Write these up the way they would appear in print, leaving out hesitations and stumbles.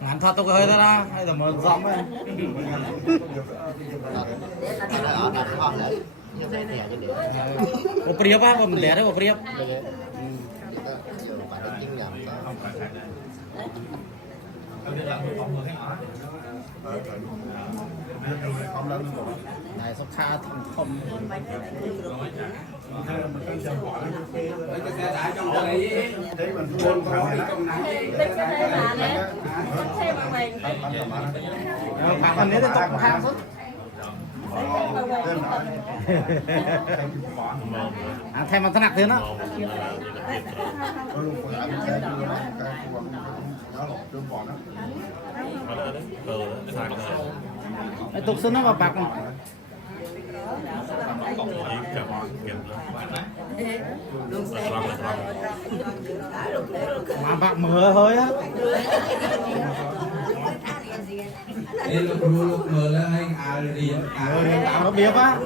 ngắn thoát tôi hơi ra hay là mở rộng ấy có priệp á mình lẻ đấy có priệp này sắp kha thành không bạn còn nếu tóc hang suốt thêm một thân nặng thêm đó tục xuân nó vào bạc mà bạc mưa thôi á lúc mưa là anh tạo nó biếc á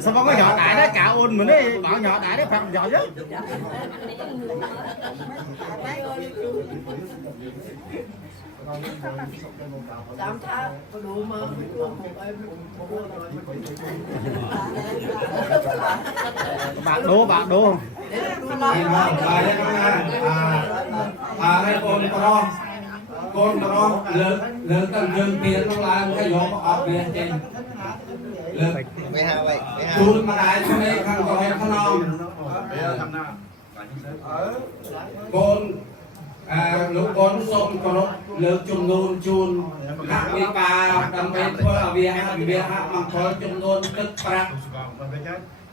sao có nhỏ đại đấy cả ôn mình đấy bảo nhỏ đại đấy phạt nhỏ chứ bạn đố hai con pro lớn cần dừng tiền trong làng cái gió ở bên trên lớn chun mà đại cho nên khăn có em khăn non con lúc con sông có lớn chun nôn chun hạt vi ba đâm bên thôi ở bia hạt bằng thôi chun nôn tức bạc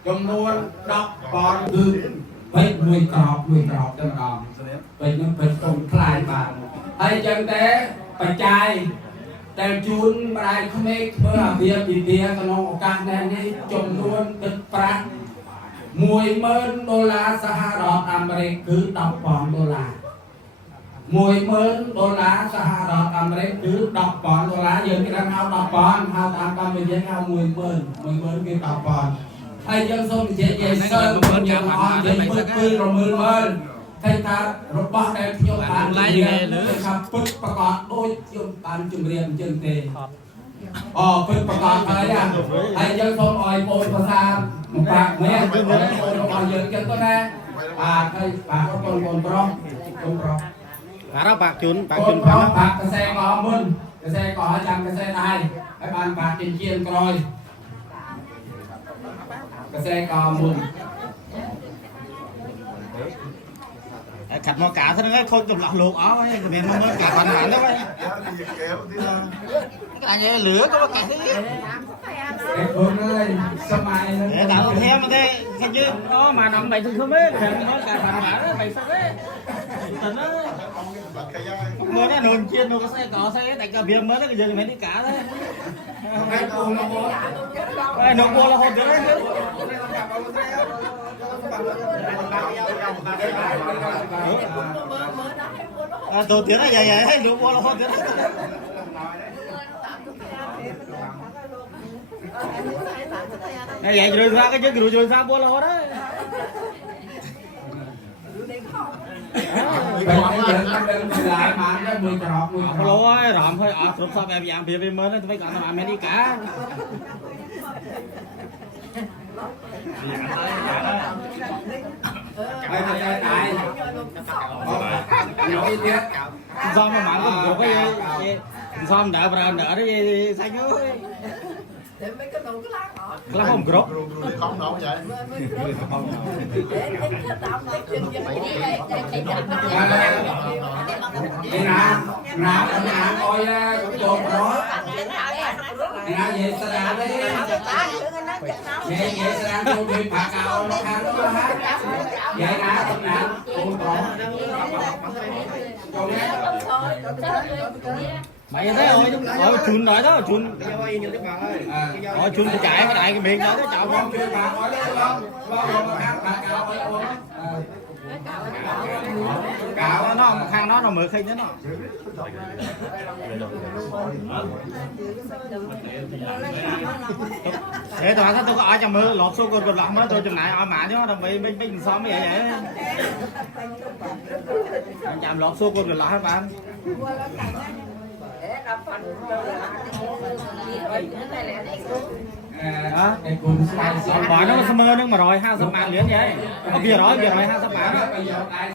chun nôn đọc con từ với mùi cọp trong đòn với những vật công khai bản hay chân tế phải traiแต่จูนบรายขมิกเมื่อเบียบีเบียกนองโอกาสแน่นี้จมล้วนตึกปรัก$10,000 สหรัฐอเมริกคือ$10 $10,000 สหรัฐอเมริกคือ$10យើងគេដឹងហៅ$10ហៅតាមកម្មវិធីហៅ10,000គេ$10ហើយយើងសូមនិយាយយាយសើខ្ញុំចាំអស់និយាយមើលគឺ10,000thay taរបស់ដែលខ្ញុំបាននិយាយលើថាពិតប្រកបដូចខ្ញុំបានជម្រាបអញ្ចឹងទេពិតប្រកបហើយយើងសូមឲ្យបងភាសាមកបាក់មែនគឺបងរបស់យើងចឹងទៅណាហើយបាទកូនប្រុសđó bạc chun បាក់កសែកមុនកសែកចាំកសែដែរហើយបានបាក់ជាជាក្រោយកសែកមុនkhặt mò cá thôi đấy không chụp lọc luộc ó cái miếng mò cá còn hẳn đâu vậy cái này lửa có cá thế để tạo thêm mà thế hình như nó mà nằm bảy không biết mò cá còn hẳn đó bảy sao đấy tận đó mưa nó nồi chiên đâu có xe tại cả miếng mới đó cái giờ mấy đi cá đấy nó cua là hột đấy tổ tiếng này vậy hay đúng không là hot tiếng này vậy rồi ra cái chứ rồi ra bua là hot đấy lố ơi rộm hơi ở lúc sau em dạng bia bia mới nó phải còn làm đi cả do mà mặn có cái do mà đỡ vào đỡ đấy xanh ơi lá không group không đâu vậy nè coi cột đó nè về sao ra đấy về sao ra tôi bị phạt cào nó khăn nó hết vậy nè con nè cột đó mày thấy ôi chun nói đó chun chun chạy cái đại cái miệng đó chào con chun bà nói đấy không phạt cào cáo nó khang nó mới khinh nó thế tao tôi có ai cho mưa lọt số còn lọt mới tôi chừng này ai mà chứ đâu bị mình xóm vậy vậy chạm lọt số còn lọt hết bạn bỏ nó mơ nữa mà rồi 50 bạn liền vậy có bia rồi 50 bạn